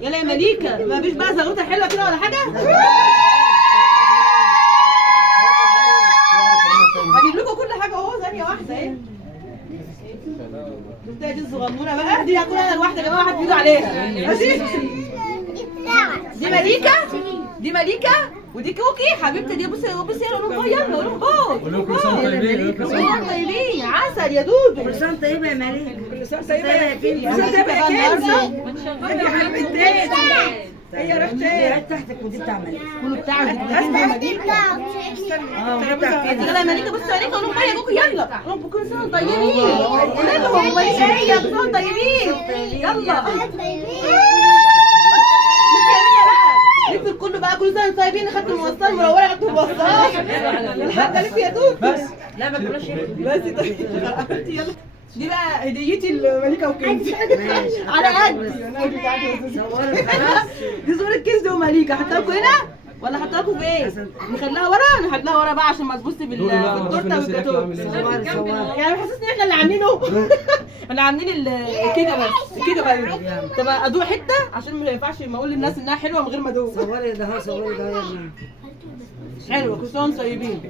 يلا يا مليكة، ما فيش بقى زغروطة حلوة كده ولا حاجة؟ هجيب لكم كل حاجة اهو ثانية واحدة اهي. شفتها دي الصغنونة بقى، دي هاكلها انا لوحدي يا جماعة، واحد بيجوا عليها. ماشي؟ دي مليكة، دي مليكة، ودي كوكي حبيبتي دي. بصي بصي يلا قولوا باي، يلا قولوا باي. قولوا كل سنة طيبين. كل سنة طيبين، عسل يا دودو. كل سنة طيبة يا مليكة. كل سنة طيبة يا كيني. كل سنة طيبة يا كنزي. يا حبيبتي. هي رحت دي تحتك ودي بتاع مليكة. كله بتاعك. يلا يا مليكة، بصي عليك قولوا باي يا كوكي، يلا. قولوا كل سنة طيبين. قولوا لهم مليكة كل سنة طيبين. يلا. لف كله بقى كل سنه طيبين. خدت الموصله المنوره، خدت الموصله الحاجه لف يا دوب. بس لا ما تقولش بس طيب يلا. دي بقى هديتي الملكه وكنزي على قد دي صوره كنزي ومليكه. احطها لكم هنا ولا احطها لكم فين؟ نخليها ورا، نحطها ورا بقى عشان ما تبصي بالتورته والجاتوه. يعني بحسسني احنا اللي عاملينه. احنا عاملين الكيكه بس، الكيكه بس. تبقى ادوق حته عشان ما ينفعش ما اقول للناس انها حلوه من غير ما ادوق. صوري ده، صوري ده. حلوه، كل سنه وانتم طيبين.